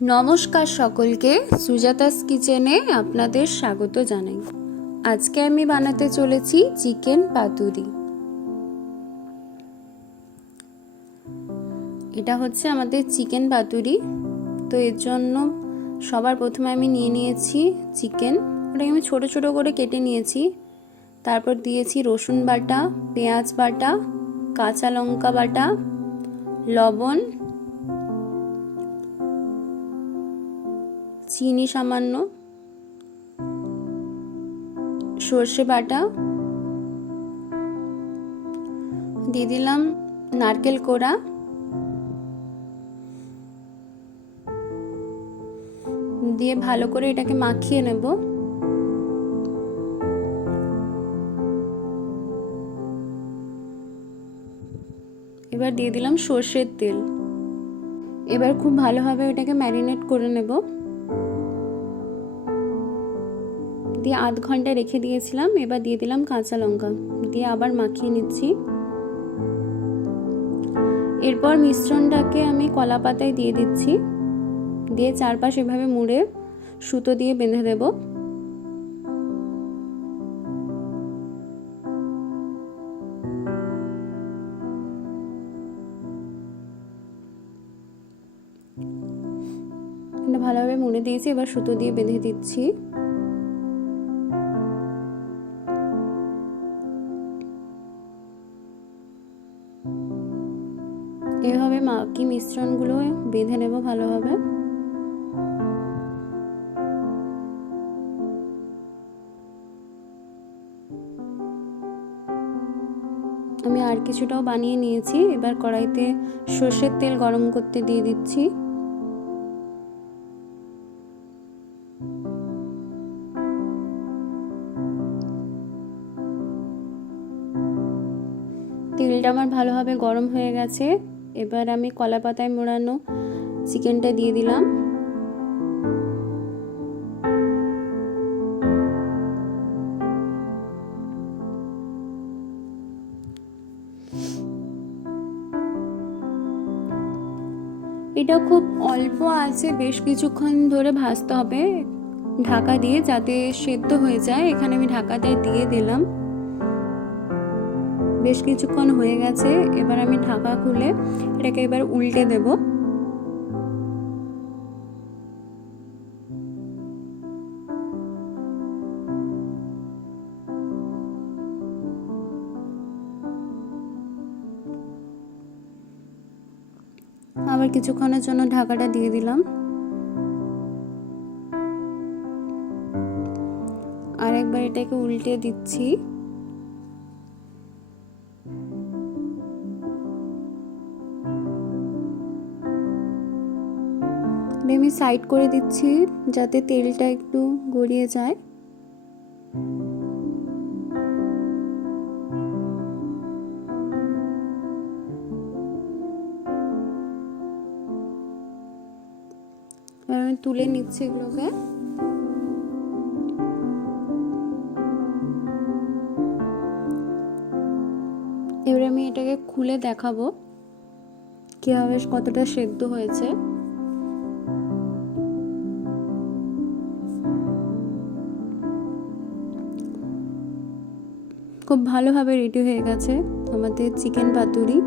নমস্কার সকলকে, সুজাতাস কিচেনে আপনাদের স্বাগত জানাই। আজকে আমি বানাতে চলেছি চিকেন পাতুরি। এটা হচ্ছে আমাদের চিকেন পাতুরি। তো এর জন্য সবার প্রথমে আমি নিয়ে নিয়েছি চিকেন। ওটাকে আমি ছোট ছোট করে কেটে নিয়েছি। তারপর দিয়েছি রসুন বাটা, পেঁয়াজ বাটা, কাঁচা লঙ্কা বাটা, লবণ, চিনি সামান্য, সর্ষে বাটা, দিয়ে দিলাম নারকেল কোড়া, দিয়ে ভালো করে এটাকে মাখিয়ে নেব। এবার দিয়ে দিলাম সর্ষের তেল। এবার খুব ভালোভাবে এটাকে ম্যারিনেট করে নেব। দিয়ে আধ ঘন্টা রেখে দিয়েছিলাম। এবার দিয়ে দিলাম কাঁচা লঙ্কা, দিয়ে আবার মাখিয়ে নিচ্ছি। এরপর মিশ্রণটাকে আমি কলা পাতায় দিয়ে দিচ্ছি, দিয়ে চারপাশ এভাবে মুড়ে সুতো দিয়ে বেঁধে দেব। ভালোভাবে মুড়ে দিয়েছি, এবার সুতো দিয়ে বেঁধে দিচ্ছি। এভাবে বাকি মিশ্রণগুলো বেঁধে নেব ভালোভাবে। আমি আর কিছুটাও বানিয়ে নিয়েছি। এবার কড়াইতে সর্ষের তেল গরম করতে দিয়ে দিচ্ছি। তেলটা আমার ভালোভাবে গরম হয়ে গেছে। এবার আমি কলা পাতায় মোড়ানো চিকেনটা দিয়ে দিলাম। এটা খুব অল্প আছে বেশ কিছুক্ষণ ধরে ভাজতে হবে ঢাকা দিয়ে, যাতে সেদ্ধ হয়ে যায়। এখানে আমি ঢাকাটা দিয়ে দিলাম। বেশ কিছুক্ষণ হয়ে গেছে। এবার আমি ঢাকা খুলে এটাকে এবার উল্টে দেব। আবার কিছুক্ষণের জন্য ঢাকাটা দিয়ে দিলাম। আর একবার এটাকে উল্টে দিচ্ছি। আমি সাইড করে দিচ্ছি যাতে তেলটা একটু গড়িয়ে যায়। আমি তুলে নিচ্ছি এগুলোকে। এবারে আমি এটাকে খুলে দেখাবো কিভাবে কতটা সেদ্ধ হয়েছে। খুব ভালোভাবে রেডি হয়ে গেছে আমাদের চিকেন পাতুরি।